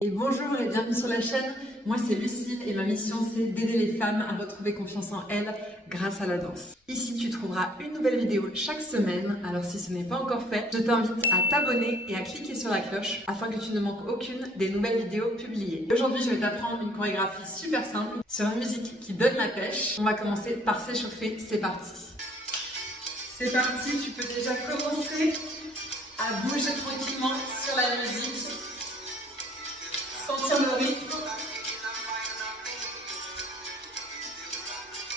Et bonjour et bienvenue sur la chaîne, moi c'est Lucille et ma mission c'est d'aider les femmes à retrouver confiance en elles grâce à la danse. Ici tu trouveras une nouvelle vidéo chaque semaine, alors si ce n'est pas encore fait, je t'invite à t'abonner et à cliquer sur la cloche afin que tu ne manques aucune des nouvelles vidéos publiées. Aujourd'hui je vais t'apprendre une chorégraphie super simple sur une musique qui donne la pêche. On va commencer par s'échauffer, c'est parti. C'est parti, tu peux déjà commencer à bouger tranquillement sur la musique. Sentir le rythme.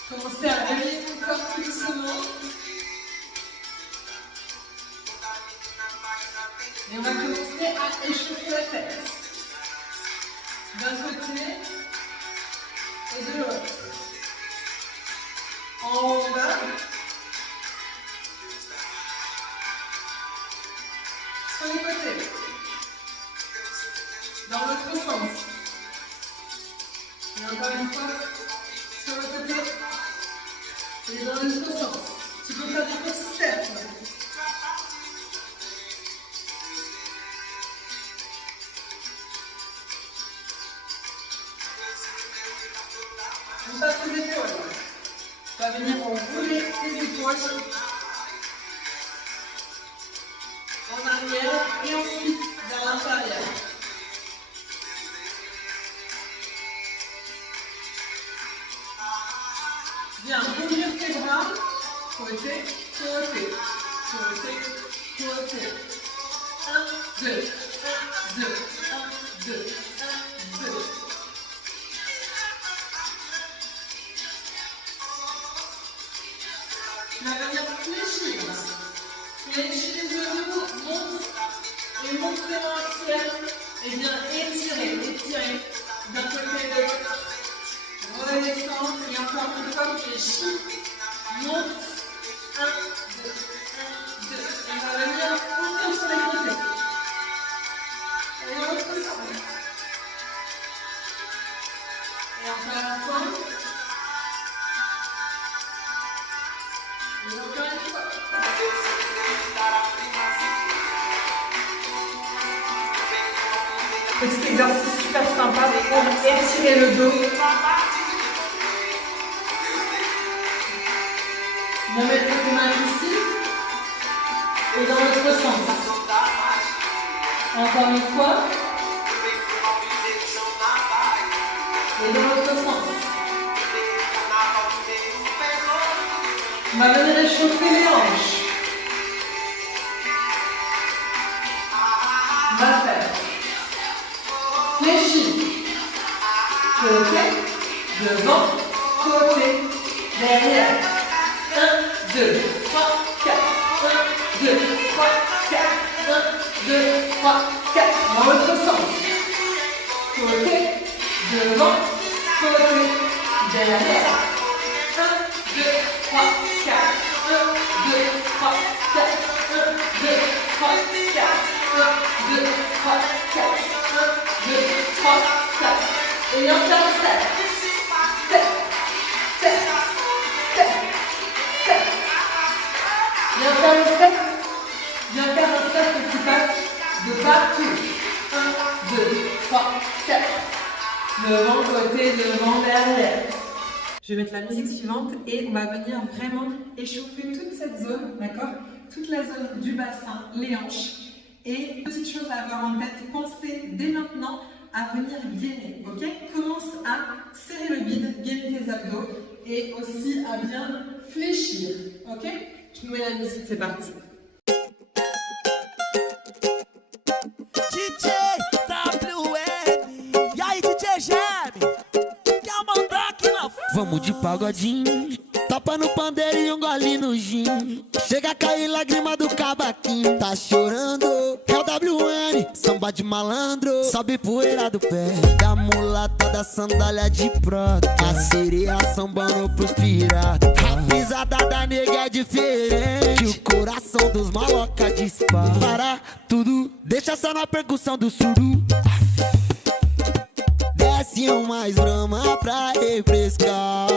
Commencez à réveiller ton corps tout doucement. Et on va commencer à échauffer la tête. D'un côté et de l'autre. En haut, bas. Sur les côtés. Dans l'autre sens. Et encore une fois, sur le côté et dans l'autre sens. Tu peux faire des petits steps. On passe les épaules. Tu vas venir rouler les épaules en arrière et ensuite vers l'intérieur. Bien, ouvrir tes bras, côté, côté, côté, côté. 1, 2, 1, 2, 1, 2, 1, 2. Tu vas venir fléchir. Fléchir les genoux, monte et monte tes mains au ciel. Et bien étirer, étirer d'un côté et de l'autre. Redescendre et encore une fois, fléchis, monte, 1, 2, 1, 2, on va venir ouvrir sur les côtés, et l'autre sens, et encore une fois, et encore une fois. Petit exercice super sympa pour étirer le dos. On va mettre les mains ici et dans l'autre sens. Encore une fois. Et dans l'autre sens. On va venir échauffer les hanches. On va faire fléchis. Côté, devant, côté, derrière. 1, 2, 3, 4, 1, 2, 3, 4, 1, 2, 3, 4. Dans l'autre sens. Côté, devant, côté, derrière. 1, 2, 3, 4, 1, 2, 3, 4, 1, 2, 3, 4, 1, 2, 3, 4, 1, 2, 3, 4. Et on fait un step. Step, step, step. Viens faire le step. Viens faire un step qui passe de partout. 1, 2, 3, 4. Devant, côté, devant, derrière. Je vais mettre la musique suivante et on va venir vraiment échauffer toute cette zone, d'accord? Toute la zone du bassin, les hanches. Et petite chose à avoir en tête, pensez dès maintenant à venir gainer, ok? Commence à serrer le bide, gainer tes abdos et aussi à bien fléchir, ok? Je nous mets la musique, c'est parti. DJ WN, e aí DJ Geme, quer mandar aqui na vamos de pagodinho, tapa no pandeiro e gole no gin. Chega a cair lágrima do cavaquinho. Tá chorando, é o WN, samba de malandro. Sobe poeira do pé da mulata da sandália de prata. A sereia sambando pros piratas. A pisada da nega é diferente. O coração dos maloca dispara. Para tudo, deixa só na percussão do suru. Desce mais brama pra refrescar.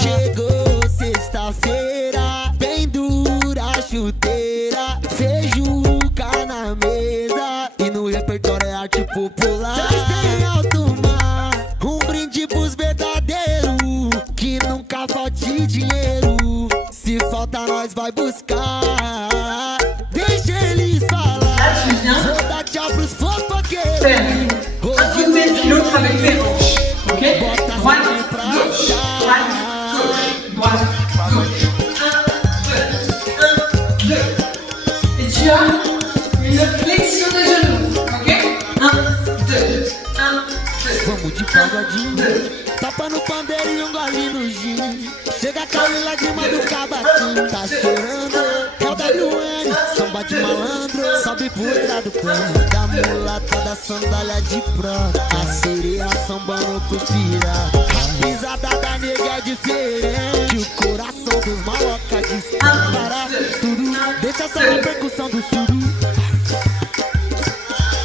Chegou sexta-feira, bem dura a chuteira. Feijuca na mesa e no repertório é arte popular. popular. Tem alto mar, um brinde pros verdadeiros, que nunca falte dinheiro. Se falta nós vai buscar. Deixa eles falar. Là, tu viens Vou dar tchau pros fofoqueiros. faire un côté puis l'autre avec tes hanches. Ok? Droite, gauche, droite, gauche, droite, gauche. 1, 2, 1, 2. Et tu as une flexion des genoux. Ok? 1, 2, 1, 2. Vamos de pagodinho, tapa no pandeiro e gole no gin. Chega a cair lágrima do cabatinho. Tá chorando, é o WN, samba de malandro. Sobe por trás do pano, da mulata da sandália de prata. A sereia sambando pros piratas. A pisada da nega é diferente. O coração dos maloca dispara. Tudo, deixa essa repercussão do suru.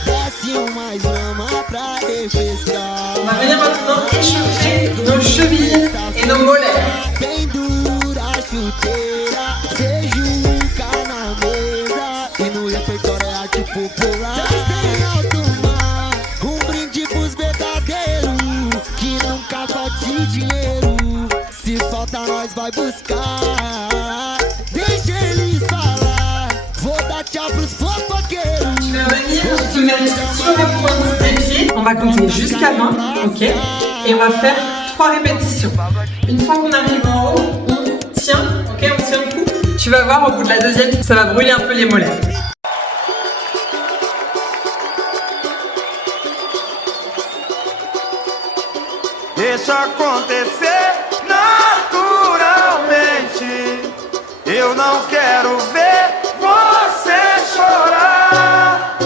Desce mais lama pra refrescar. On va venir maintenant échauffer nos chevilles et nos mollets. Bem dura a chuteira, sejuca na mesa. E no repertório é arte popular. Tem alto mar, um brinde pros verdadeiros, que nunca falte dinheiro. Se falta nós vai buscar. Deixa eles falar, vou dar tchau pros fofoqueiros. Tu vas venir te mettre sur la pointe des pieds. On va compter jusqu'à 20, ok? Et on va faire 3 répétitions. Une fois qu'on arrive en haut, on tient, ok? On tient le coup. Tu vas voir au bout de la deuxième, ça va brûler un peu les mollets. Deixa acontecer naturalmente. Eu não quero ver você chorar.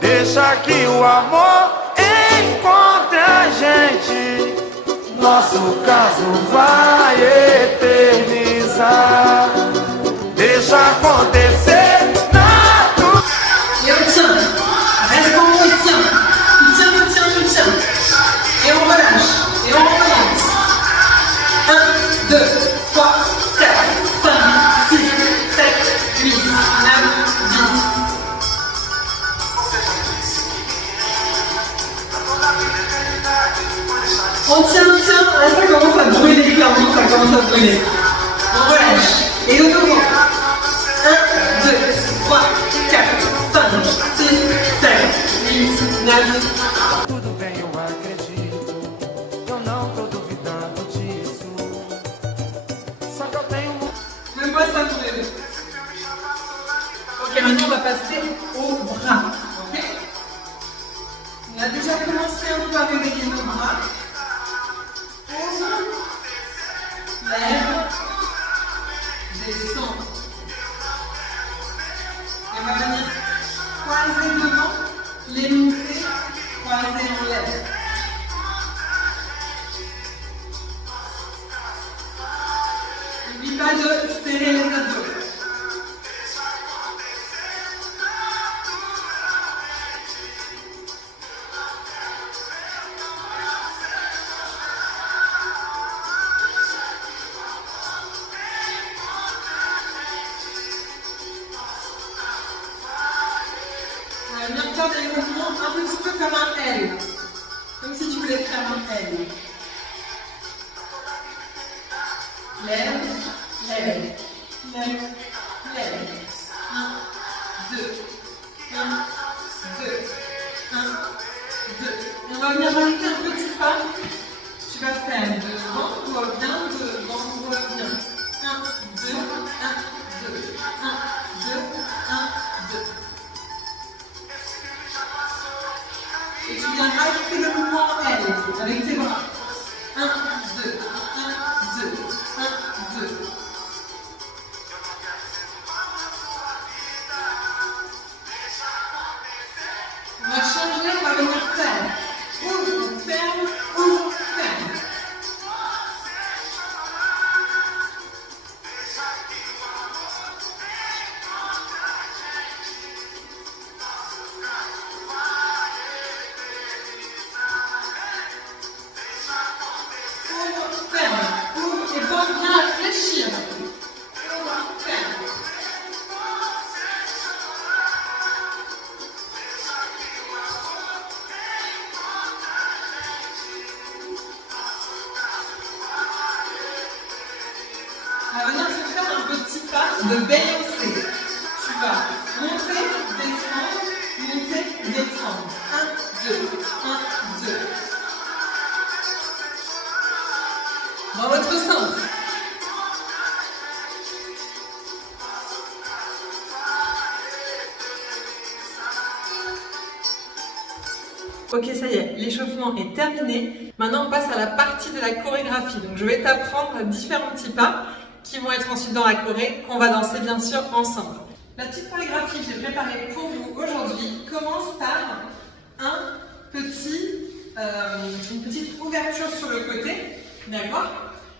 Deixa que o amor encontre a gente. Nosso caso vai eternizar. Deixa acontecer naturalmente. Et on tient. Reste en haut et tiens. Tu tiens, tu tiens, tu tiens. Et on relâche. Et on remonte. 1, 2, 3, 4, 5, 6, 7, 8, 9, 10. On tient, là ça commence à brûler, clairement ça commence à brûler. On relâche. Et de nouveau. 1, 2, 3, 4, 5, 6, 7, 8, 9. Tudo bem, eu acredito. Eu não tô duvidando disso. Só que eu tenho Même moi ça brûle. Ok, maintenant on va passer au bras. Ok? On a déjà commencé un peu à réveiller nos bras. Ouvre, lève, descend. Et on va venir croiser devant, les monter, croiser en lève. N'oublie pas de serrer les abdos. On va venir faire des mouvements un petit peu comme un L. Comme si tu voulais faire un L. Lève, lève, lève, lève. 1, 2, 1, 2, 1, 2. Et on va venir rajouter un petit pas. Tu vas faire devant, reviens, devant, reviens. 1, 2, 1, 2, 1, 2, 1, 2. Et tu viens rajouter le mouvement en L avec tes bras. 1, 2, 1, 2, 1, 2. On va changer, on va venir faire. Ouvre, ferme, ouvre, ferme. Ouvre, de Beyoncé. Tu vas monter, descendre, monter, descendre. 1, 2, 1, 2. Dans l'autre sens. Ok, ça y est, l'échauffement est terminé. Maintenant, on passe à la partie de la chorégraphie. Donc, je vais t'apprendre différents petits pas qui vont être ensuite dans la choré, qu'on va danser bien sûr ensemble. La petite chorégraphie que j'ai préparée pour vous aujourd'hui commence par une petite ouverture sur le côté, d'accord?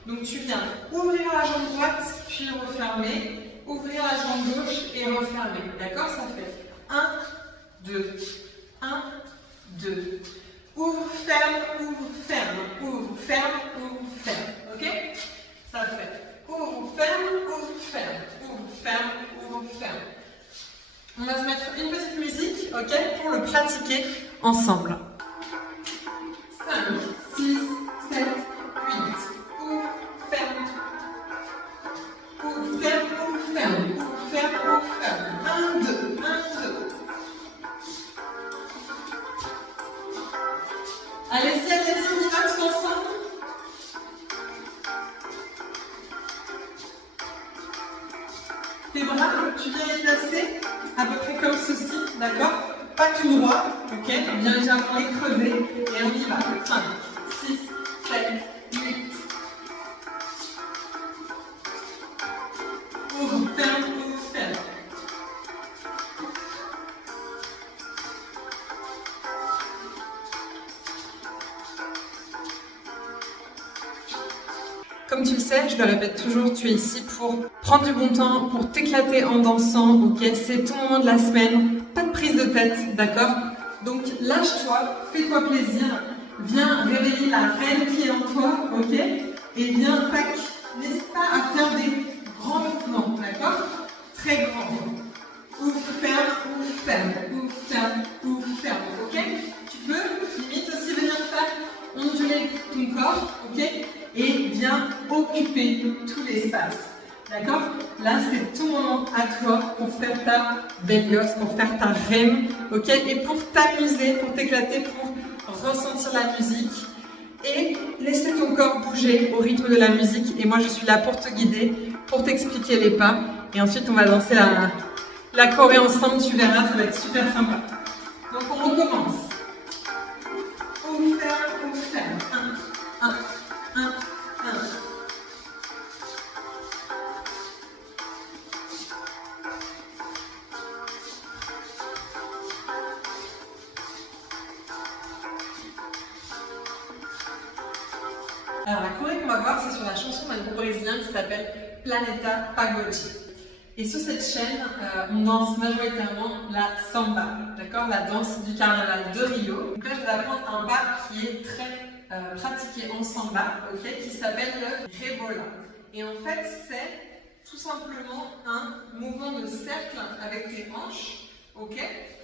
Donc, tu viens ouvrir la jambe droite, puis refermer, ouvrir la jambe gauche et refermer, d'accord? Ça fait 1, 2, 1, 2. Ouvre, ferme, ouvre, ferme, ouvre, ferme, ouvre, ferme. Ok? Ça fait ouvre, ferme, ouvre, ferme, ouvre, ferme, ouvre, ferme. On va se mettre une petite musique, ok? Pour le pratiquer ensemble. 5, 6, 7, 8. Ouvre, ferme. Ouvre, ferme, ouvre, ferme. Ouvre, ferme, ouvre, ferme. 1, 2, 1, 2. Allez-y, allez-y, on y va tous ensemble. Tes bras, tu viens les placer à peu près comme ceci, d'accord? Pas tout droit, ok? On vient légèrement les creuser et on y va. 5, 6, 7, 8. Ouvre, ferme, ouvre, ferme. Comme tu le sais, je le répète toujours, tu es ici pour prendre du bon temps, pour t'éclater en dansant, ok? C'est ton moment de la semaine, pas de prise de tête, d'accord? Donc lâche-toi, fais-toi plaisir, viens réveiller la reine qui est en toi, ok? Et viens, tac, n'hésite pas à faire des grands mouvements, d'accord? Très grands. Ouvre, ferme, ouvre, ferme, ouvre, ferme, ouvre, ferme, ok? Tu peux limite aussi venir faire onduler ton corps, ok? Et viens occuper tout l'espace. D'accord? Là, c'est ton moment à toi pour faire ta belle gosse, pour faire ta reine, ok? Et pour t'amuser, pour t'éclater, pour ressentir la musique et laisser ton corps bouger au rythme de la musique. Et moi, je suis là pour te guider, pour t'expliquer les pas. Et ensuite, on va danser la choré ensemble, tu verras, ça va être super sympa. Donc, on recommence. Ouvre, ferme, 1, 1. 1, 1. Alors la choré qu'on va voir, c'est sur la chanson d'un groupe brésilien qui s'appelle Planeta Pagode. Et sur cette chaîne, on danse majoritairement la samba, d'accord? La danse du carnaval de Rio. Donc là, je vais apprendre un pas qui est très pratiqué en samba, ok, qui s'appelle le rebola. Et en fait, c'est tout simplement un mouvement de cercle avec tes hanches, ok,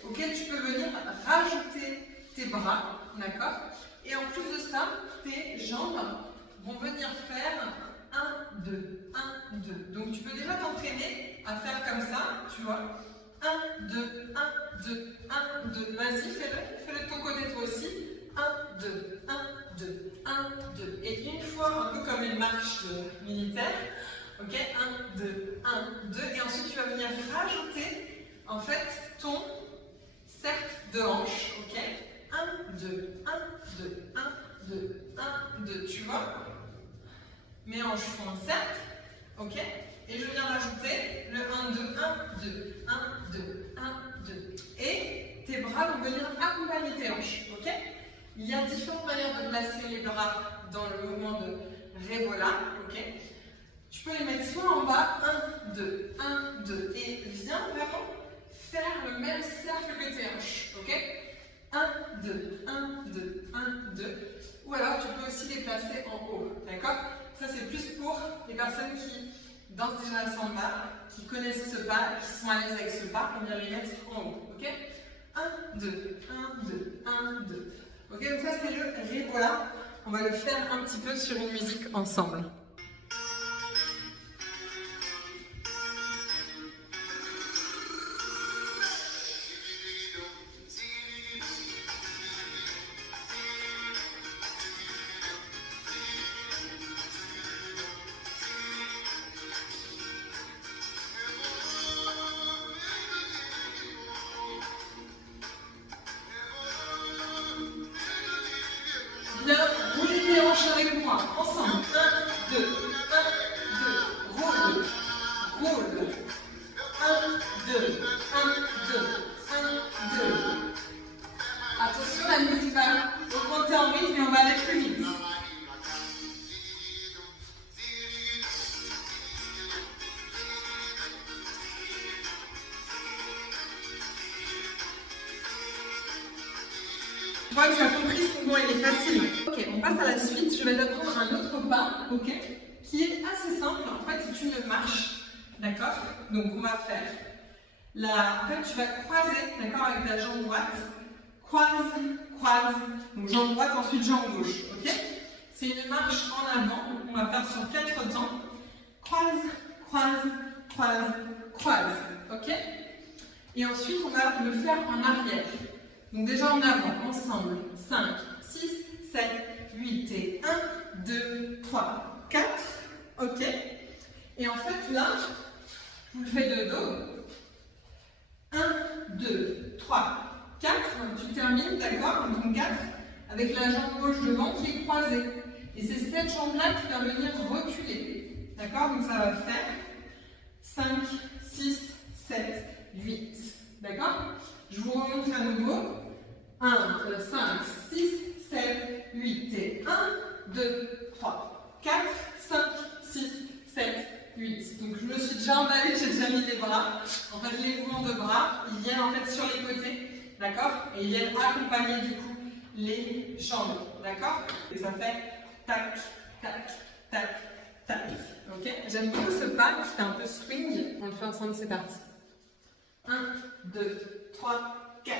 auquel tu peux venir rajouter tes bras, d'accord? Et en plus de ça, tes jambes vont venir faire 1, 2, 1, 2. Donc tu peux déjà t'entraîner à faire comme ça, tu vois. 1, 2, 1, 2, 1, 2. Vas-y, fais-le de ton côté toi aussi. 1, 2, 1, 2, 1, 2. Et une fois, un peu comme une marche militaire, ok, 1, 2, 1, 2. Et ensuite, tu vas venir rajouter, en fait, ton cercle de hanches, ok. 1, 2, 1, 2, 1, 2, 1, 2. Tu vois? Mes hanches font un cercle, ok. Et je viens rajouter le 1, 2, 1, 2, 1, 2, 1, 2. Et tes bras vont venir accompagner tes hanches, ok. Il y a différentes manières de placer les bras dans le mouvement de rebola, ok. Tu peux les mettre soit en bas, 1, 2, 1, 2, et viens vraiment faire le même cercle que tes hanches, ok. 1, 2, 1, 2, 1, 2. Ou alors tu peux aussi les placer en haut, d'accord. Ça c'est plus pour les personnes qui dansent déjà la samba, qui connaissent ce pas, qui sont à l'aise avec ce pas, on vient les mettre en haut, ok. 1, 2, 1, 2, 1, 2. Ok, donc ça c'est le rebola. On va le faire un petit peu sur une musique ensemble. avec moi, ensemble. 1, 2, 1, 2, roule, roule. 1, 2, 1, 2, 1, 2. Attention, la musique va augmenter en rythme et on va aller plus vite. Je crois que tu as compris ce mouvement, il est facile. Ok, on passe à la suite. Je vais t'apprendre un autre pas, ok, qui est assez simple. En fait, c'est une marche, d'accord? Donc, on va faire la. En fait, tu vas croiser, d'accord, avec ta jambe droite. Croise, croise. Donc, jambe droite, ensuite jambe gauche, ok? C'est une marche en avant. On va faire sur 4 temps. Croise, croise, croise, croise, ok? Et ensuite, on va le faire en arrière. Donc déjà en avant, ensemble, 5, 6, 7, 8 et 1, 2, 3, 4, ok. Et en fait là, je vous le fais de dos, 1, 2, 3, 4, tu termines, d'accord, donc 4, avec la jambe gauche devant qui est croisée. Et c'est cette jambe-là qui va venir reculer, d'accord, donc ça va faire 5, 6, 7, 8, d'accord. Je vous remonte à nouveau. 1, 5, 6, 7, 8 et 1, 2, 3, 4, 5, 6, 7, 8. Donc je me suis déjà emballée, j'ai déjà mis les bras. En fait, les mouvements de bras, ils viennent en fait sur les côtés, d'accord? Et ils viennent accompagner du coup les jambes, d'accord? Et ça fait tac, tac, tac, tac. Ok? J'aime beaucoup ce pas qui fait un peu swing. On le fait ensemble, c'est parti. 1, 2, 3, 4.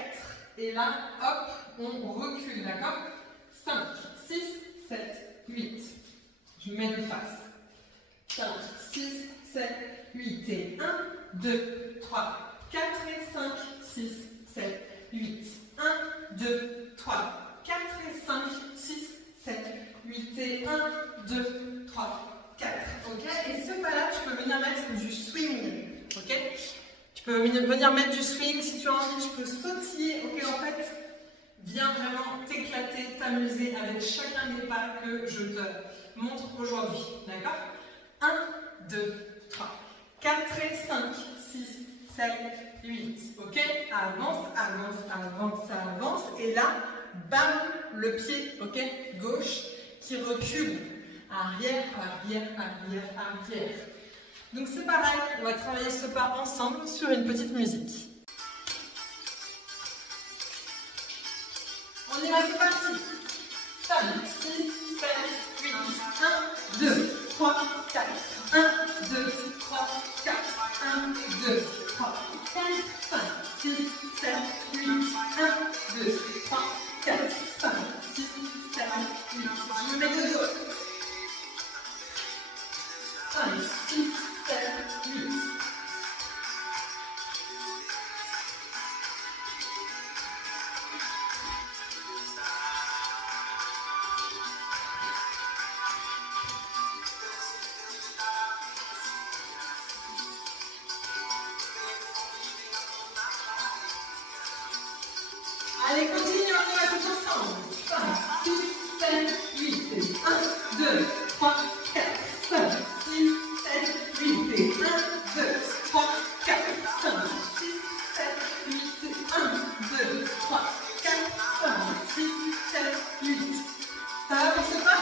Et là, hop, on recule, d'accord? 5, 6, 7, 8. Je mets de face. 5, 6, 7, 8 et 1, 2, 3, 4 et 5, 6, 7, 8. 1, 2, 3, 4 et 5, 6, 7, 8 et 1, 2, 3, 4. Ok? Et ce pas-là, tu peux venir mettre du swing. Ok? Tu peux venir mettre du swing si tu as envie, tu peux sautiller, ok, en fait, viens vraiment t'éclater, t'amuser avec chacun des pas que je te montre aujourd'hui, d'accord? 1, 2, 3, 4 et 5, 6, 7, 8, ok? Avance, avance, avance, avance, et là, bam, le pied, ok, gauche, qui recule, arrière, arrière, arrière, arrière. Donc c'est pareil, on va travailler ce pas ensemble sur une petite musique. On y va, c'est parti. 5, 6, 7, 8, 1, 2, 3, 4. 1, 2, 3, 4. 1, 2, 3, 4, 5, 6, 7, 8. 1, 2, 3, 4, 5, 6, 7, 8. Je me mets de dos. 5, 6, 7, 8. Allez, continue, on y va tous ensemble. 5, 6, 7, 8. 1, 2, 3, 4, 5, 6, 7, 8. 1, 2, 3, 4, 5, 6, 7, 8. 1, 2, 3, 4, 5, 6, 7, 8. Ça va pour ce pas?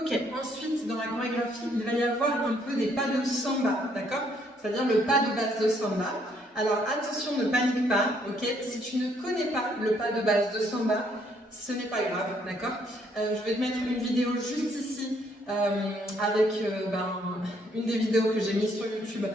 Ok, ensuite, dans la chorégraphie, il va y avoir un peu des pas de samba, d'accord? C'est-à-dire le pas de base de samba. Alors attention, ne panique pas, ok? Si tu ne connais pas le pas de base de samba, ce n'est pas grave, d'accord? Je vais te mettre une vidéo juste ici avec une des vidéos que j'ai mises sur YouTube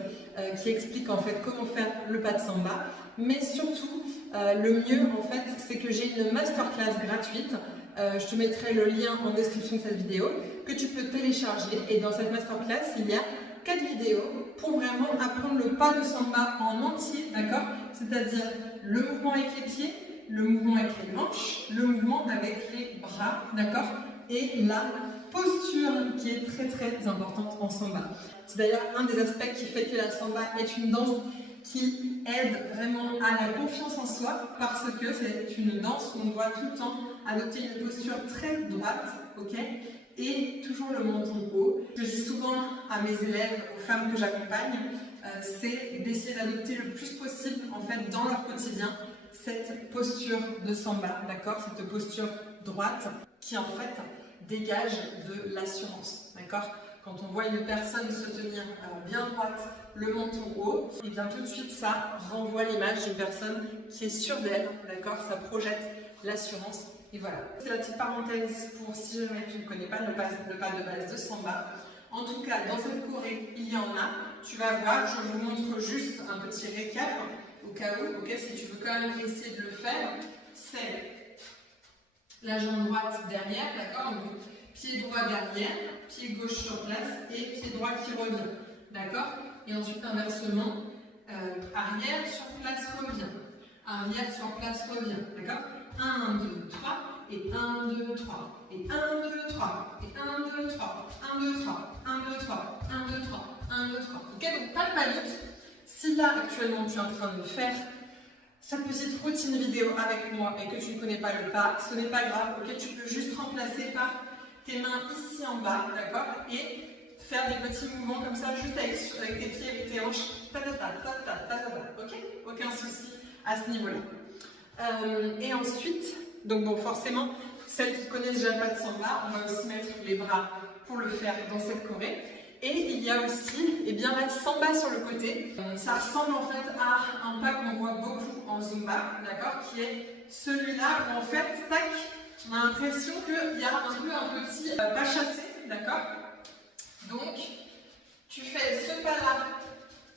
qui explique en fait comment faire le pas de samba. Mais surtout, le mieux en fait, c'est que j'ai une masterclass gratuite. Je te mettrai le lien en description de cette vidéo que tu peux télécharger. Et dans cette masterclass, il y a 4 vidéos pour vraiment apprendre le pas de samba en entier, d'accord? C'est-à-dire le mouvement avec les pieds, le mouvement avec les manches, le mouvement avec les bras, d'accord? Et la posture qui est très très importante en samba. C'est d'ailleurs un des aspects qui fait que la samba est une danse qui aide vraiment à la confiance en soi parce que c'est une danse où on doit tout le temps adopter une posture très droite, ok? et toujours le menton haut. Ce que je dis souvent à mes élèves, aux femmes que j'accompagne, c'est d'essayer d'adopter le plus possible en fait dans leur quotidien cette posture de samba, d'accord, cette posture droite qui en fait dégage de l'assurance, d'accord. Quand on voit une personne se tenir bien droite, le menton haut, et bien tout de suite ça renvoie l'image d'une personne qui est sûre d'elle, d'accord, ça projette l'assurance. Et voilà, c'est la petite parenthèse pour si jamais tu ne connais pas le pas de base de samba. En tout cas, dans cette choré, il y en a. Tu vas voir, je vous montre juste un petit récap au cas où, ok, si tu veux quand même essayer de le faire. C'est la jambe droite derrière, d'accord, donc pied droit derrière, pied gauche sur place et pied droit qui revient, d'accord. Et ensuite, inversement, arrière sur place revient, arrière sur place revient, d'accord. 1, 2, 3, et 1, 2, 3, et 1, 2, 3, et 1, 2, 3, 1, 2, 3, 1, 2, 3, 1, 2, 3, 1, 2, 3. Ok, donc pas de panique. Si là, actuellement, tu es en train de faire cette petite routine vidéo avec moi et que tu ne connais pas le pas, ce n'est pas grave, ok, tu peux juste remplacer par tes mains ici en bas, d'accord, et faire des petits mouvements comme ça, juste avec tes pieds, avec tes hanches, ok, aucun souci à ce niveau-là. Et ensuite, donc bon, forcément, celles qui connaissent déjà le pas de samba, on va aussi mettre les bras pour le faire dans cette choré. Et il y a aussi, eh bien, la samba sur le côté. Ça ressemble en fait à un pas qu'on voit beaucoup en zumba, d'accord, qui est celui-là où en fait, tac, on a l'impression qu'il y a un petit pas chassé, d'accord. Donc, tu fais ce pas-là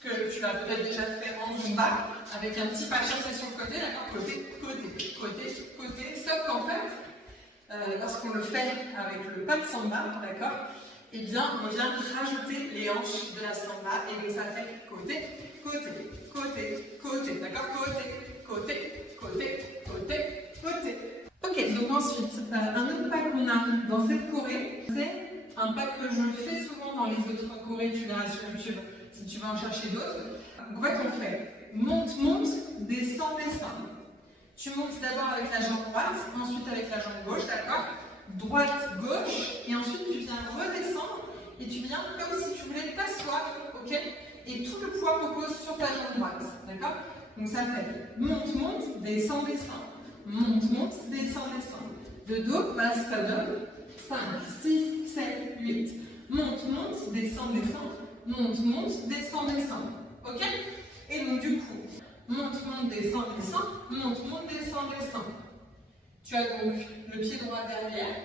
que tu as peut-être déjà fait en zumba, avec un petit pas chassé sur le côté, d'accord, côté, côté, côté, côté, sauf qu'en fait, lorsqu'on le fait avec le pas de samba, d'accord, eh bien, on vient rajouter les hanches de la samba, et donc ça fait côté, côté, côté, côté, d'accord, côté, côté, côté, côté, côté. Ok, donc ensuite, un autre pas qu'on a dans cette choré, c'est un pas que je fais souvent dans les autres chorés, tu verras sur YouTube, si tu vas en chercher d'autres. Donc en fait, on fait monte, monte, descend, descend. Tu montes d'abord avec la jambe droite, ensuite avec la jambe gauche, d'accord? Droite, gauche, et ensuite tu viens redescendre, et tu viens comme si tu voulais t'asseoir, ok? Et tout le poids repose sur ta jambe droite, d'accord? Donc ça fait monte, monte, descend, descend. Monte, monte, descend, descend. De dos, basse, ça donne 5, 6, 7, 8. Monte, monte, descend, descend. Monte, monte, descend, descend. Ok? Et donc du coup, monte, monte, descend, descend. Monte, monte, descend, descend. Tu as donc le pied droit derrière.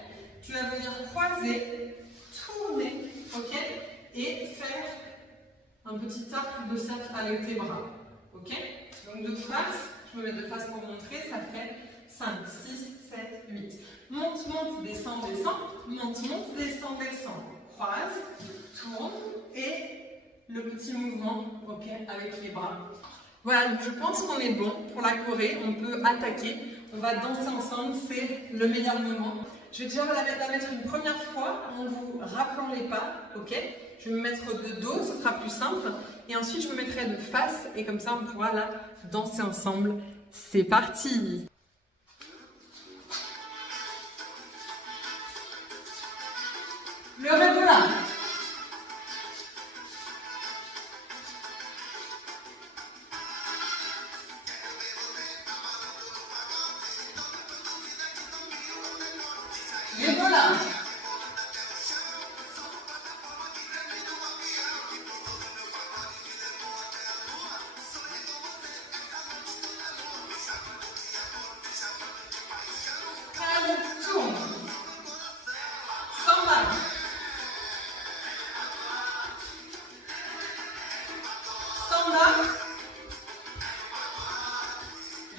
Tu vas venir croiser, tourner, ok? Et faire un petit arc de cercle avec tes bras. Ok? Donc de face, je me mets de face pour montrer, ça fait 5, 6, 7, 8. Monte, monte, descend, descend. Monte, monte, descend, descend. Croise, tourne et le petit mouvement, ok, avec les bras. Voilà, donc je pense qu'on est bon pour la choré. On peut attaquer. On va danser ensemble, c'est le meilleur moment. Je vais déjà la mettre une première fois en vous rappelant les pas, ok? Je vais me mettre de dos, ce sera plus simple. Et ensuite, je me mettrai de face et comme ça, on pourra la danser ensemble. C'est parti! Le réveillon. Et voilà. Tourne. Samba. Samba.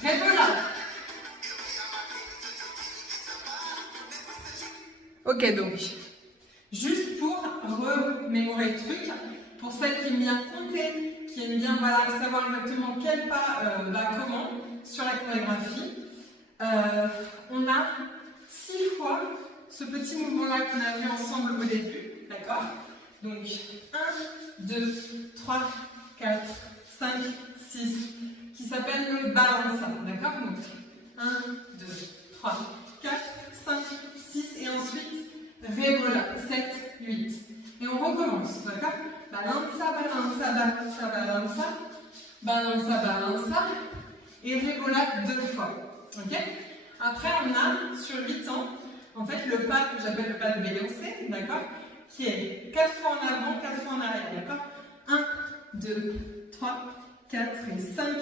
Réveillon. Ok, donc, juste pour remémorer le truc, pour celles qui aiment bien compter, qui aiment bien savoir exactement quel pas va comment sur la chorégraphie, on a 6 fois ce petit mouvement-là qu'on a vu ensemble au début, d'accord? Donc, 1, 2, 3, 4, 5, 6, qui s'appelle le balança, d'accord? Donc, 1, 2, 3, 4, 5, 6, et ensuite Ré-voilà. 7, 8. Et on recommence, d'accord? Balança, balança, balança, balança. Balança, balança. Et ré-voilà 2 fois. Ok? Après, on a sur 8 ans, en fait, le pas que j'appelle le pas de Beyoncé, d'accord? Qui est 4 fois en avant, 4 fois en arrière, d'accord? 1, 2, 3, 4 et 5,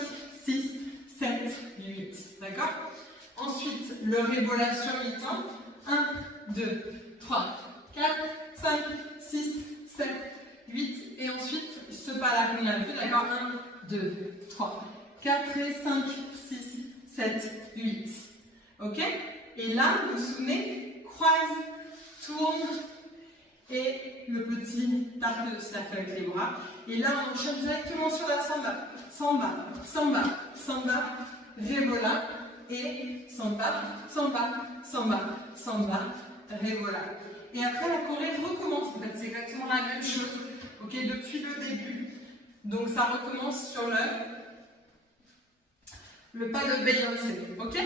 6, 7, 8, d'accord? Ensuite, le rébola sur 8 ans. 1, 2, 3, 4, 5, 6, 7, 8. Et ensuite, ce pas-là qu'on a vu, d'accord? 1, 2, 3, 4 et 5, 6, 7, 8. Ok? Et là, vous vous souvenez, croise, tourne et le petit arc de cercle avec les bras. Et là, on enchaîne directement sur la samba. Samba, samba, samba, révola et samba, samba, samba, samba, révola. Et après, la choré recommence. En fait, c'est exactement la même chose. Ok, depuis le début. Donc, ça recommence sur le pas de Beyoncé. Ok?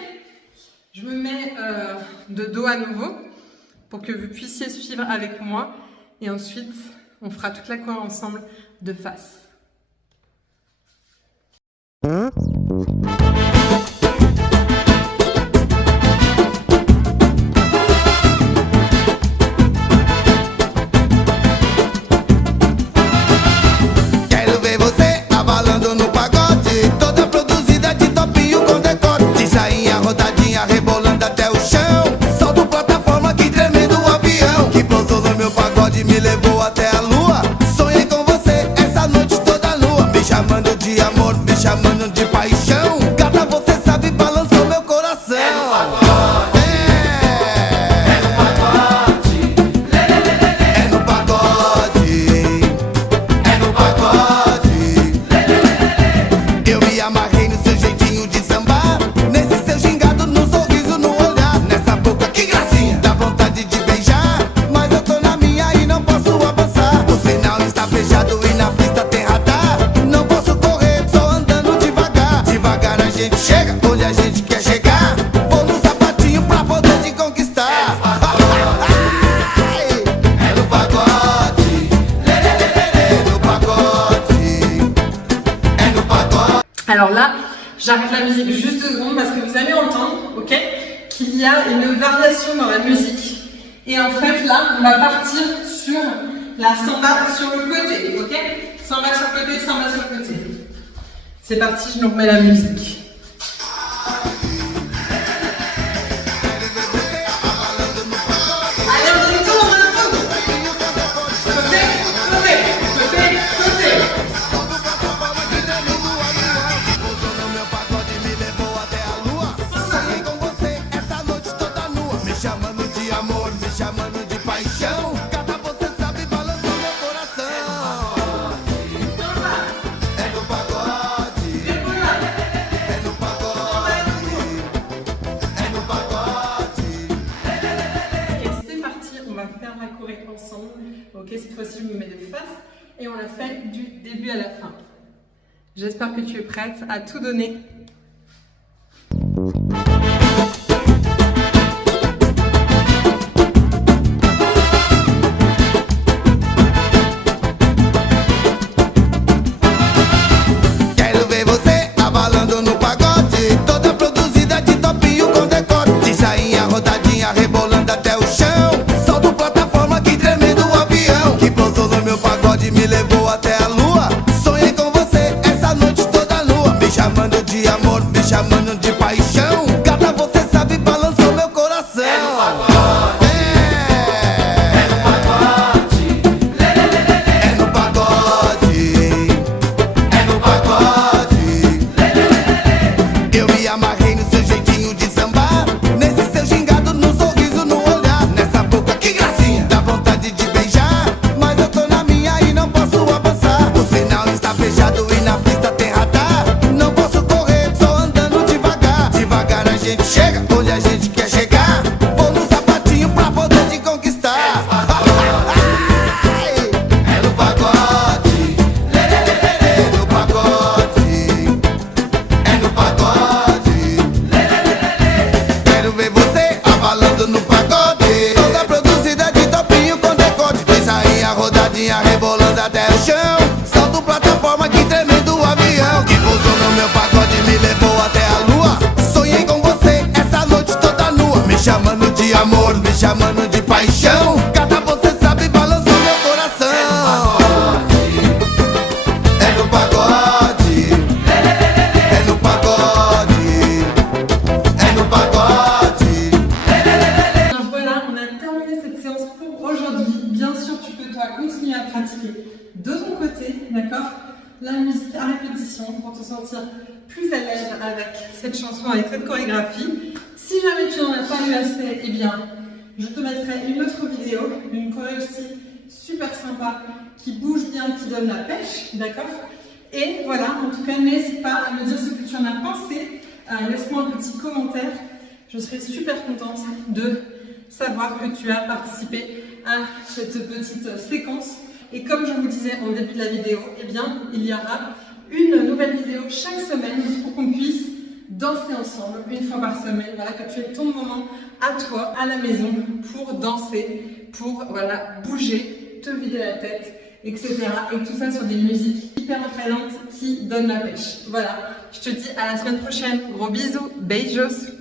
Je me mets de dos à nouveau pour que vous puissiez suivre avec moi. Et ensuite, on fera toute la choré ensemble de face. Quero ver você abalando no pagode, toda produzida de topinho com decote, de sainha rodadinha rebolando até o chão. Solto plataforma que tremendo o avião, que pousou no meu pagode me levou até a lua. Sonhei com você essa noite toda nua, me chamando de amor, me chamando de paixão. Gata, você sabe, balançou meu coração. É no pagode, é no pagode, é no pagode, é no pagode. Eu me amarrei no seu jeitinho de sambar, nesse seu gingado, no sorriso, no olhar, nessa boca que gracinha, dá vontade de beijar, mas eu tô na minha e não posso avançar. O sinal está fechado e na pista tem radar, não posso correr, só andando devagar. Devagar a gente chega onde a gente quer chegar, vou no sapatinho pra poder te conquistar. É no pagode, é no pagode, é no pagode. Alors là, j'arrête la musique juste 2 secondes parce que vous allez entendre, ok, qu'il y a une variation dans la musique. Et en fait, là, on va partir sur la samba sur le côté, ok? Samba sur le côté, samba sur le côté. C'est parti, je nous remets la musique. Allez, on tourne, on tourne. Côté, côté, côté, côté. Pousou no meu pagode, me levou até a lua. Sonhei com você essa noite toda nua, me chamando de amor, me chamando de paixão. Gata, você sabe, balançou meu coração. É no pagode, é no pagode, é no pagode. Et c'est parti, on va faire la choré ensemble. Ok, cette fois-ci je me mets de face et on la fait du début à la fin. J'espère que tu es prête à tout donner. Quero ver você abalando no pagode, toda produzida de topinho com decote, de sainha rodadinha rebolando até o chão. Solto plataforma que tremendo o avião, que pousou no meu pagode me levou até a lua. Sonhei com você essa noite toda nua, me chamando de amor, me chamando de paixão. Gata, você sabe, balançou meu coração. É no pagode, é no pagode, é no pagode, é no pagode. Eu me amarrei no seu jeitinho de sambar, nesse seu gingado, no sorriso, no olhar, nessa boca que gracinha, dá vontade de beijar, mas eu tô na minha e não posso avançar. O sinal está fechado e na pista tem radar, não posso correr, só andando devagar. Devagar a gente chega onde a gente quer chegar, vou no sapatinho chamando de paixão. Gata, você sabe, balançou meu coração. É no pagode, é no pagode, é no pagode. Alors voilà, on a terminé cette séance pour aujourd'hui. Bien sûr, tu peux toi continuer à pratiquer de ton côté, d'accord? La musique à répétition pour te sentir plus à l'aise avec cette chanson, avec cette chorégraphie. Si jamais tu n'en as pas eu assez, eh bien, je te mettrai une autre vidéo, une choré aussi super sympa, qui bouge bien, qui donne la pêche, d'accord? Et voilà, en tout cas, n'hésite pas à me dire ce que tu en as pensé. Laisse-moi un petit commentaire. Je serai super contente de savoir que tu as participé à cette petite séquence. Et comme je vous disais en début de la vidéo, eh bien, il y aura une nouvelle vidéo chaque semaine pour qu'on puisse danser ensemble une fois par semaine. Voilà, que tu aies ton moment à toi, à la maison, pour danser, pour voilà, bouger, te vider la tête, etc. Et tout ça sur des musiques hyper entraînantes qui donnent la pêche. Voilà, je te dis à la semaine prochaine. Gros bisous, beijos.